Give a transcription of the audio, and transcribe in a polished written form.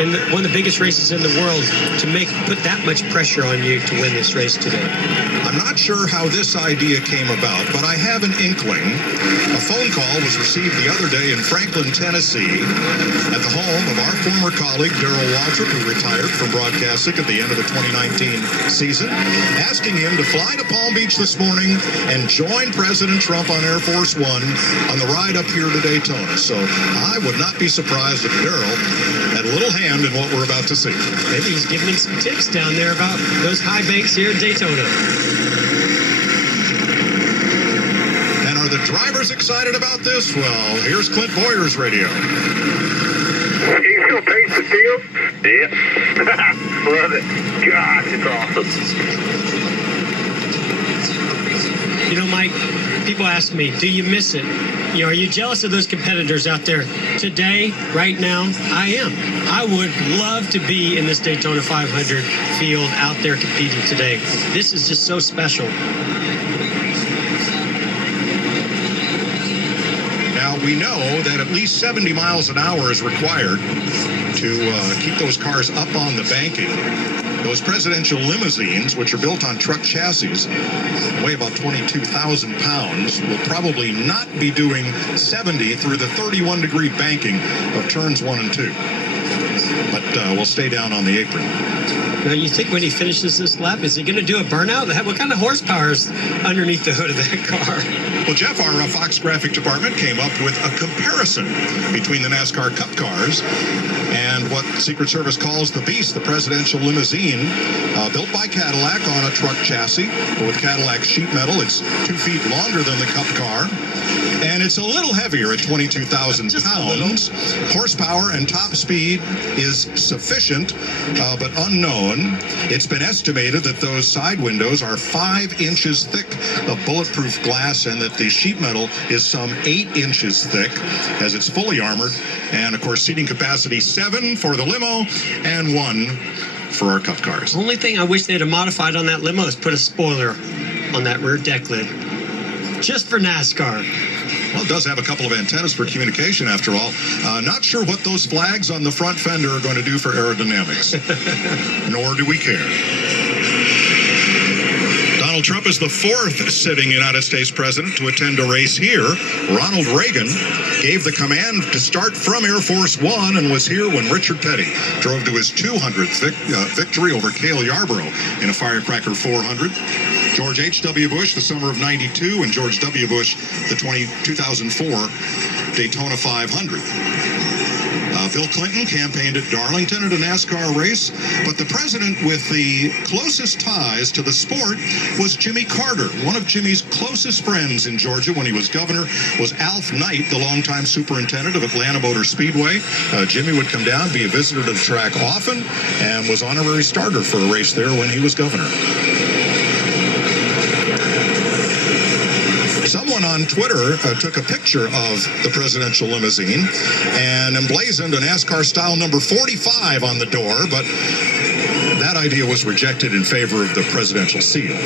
and one of the biggest races in the world, to put that much pressure on you to win this race today? I'm not sure how this idea came about, but I have an inkling. A phone call was received the other day in Franklin, Tennessee, at the home of our former colleague, Darrell Waltrip, who retired from broadcasting at the end of the 2019 season, asking him to fly to Palm Beach this morning and join President Trump on Air Force One on the ride up here to Daytona. So I would not be surprised if Darrell had a little hand in what we're about to see. Maybe he's giving him some tips down there about those high banks here at Daytona. And are the drivers excited about this? Well, here's Clint Boyer's radio. Can you still pace the field? Yeah. Love it. Gosh, it's awesome. You know, Mike, people ask me, do you miss it? You know, are you jealous of those competitors out there? Today, right now, I am. I would love to be in this Daytona 500 field out there competing today. This is just so special. Now, we know that at least 70 miles an hour is required to keep those cars up on the banking. Those presidential limousines, which are built on truck chassis, weigh about 22,000 pounds, will probably not be doing 70 through the 31-degree banking of turns 1 and 2. But we'll stay down on the apron. Now, you think when he finishes this lap, is he going to do a burnout? What kind of horsepower is underneath the hood of that car? Well, Jeff, our Fox graphic department came up with a comparison between the NASCAR Cup cars and what Secret Service calls the Beast, the presidential limousine, built by Cadillac on a truck chassis. But with Cadillac sheet metal, it's 2 feet longer than the Cup car. And it's a little heavier at 22,000 pounds. Horsepower and top speed is sufficient, but unknown. It's been estimated that those side windows are 5 inches thick of bulletproof glass, and that the sheet metal is some 8 inches thick, as it's fully armored. And, of course, seating capacity 7 for the limo and 1 for our Cup cars. The only thing I wish they'd have modified on that limo is put a spoiler on that rear deck lid. Just for NASCAR. Well, it does have a couple of antennas for communication, after all. Not sure what those flags on the front fender are going to do for aerodynamics. Nor do we care. Donald Trump is the 4th sitting United States president to attend a race here. Ronald Reagan gave the command to start from Air Force One and was here when Richard Petty drove to his 200th victory over Cale Yarborough in a Firecracker 400. George H.W. Bush, the summer of '92, and George W. Bush, the 2004 Daytona 500. Bill Clinton campaigned at Darlington at a NASCAR race, but the president with the closest ties to the sport was Jimmy Carter. One of Jimmy's closest friends in Georgia when he was governor was Alf Knight, the longtime superintendent of Atlanta Motor Speedway. Jimmy would come down, be a visitor to the track often, and was honorary starter for a race there when he was governor. Someone on Twitter took a picture of the presidential limousine and emblazoned a NASCAR-style number 45 on the door, but that idea was rejected in favor of the presidential seal.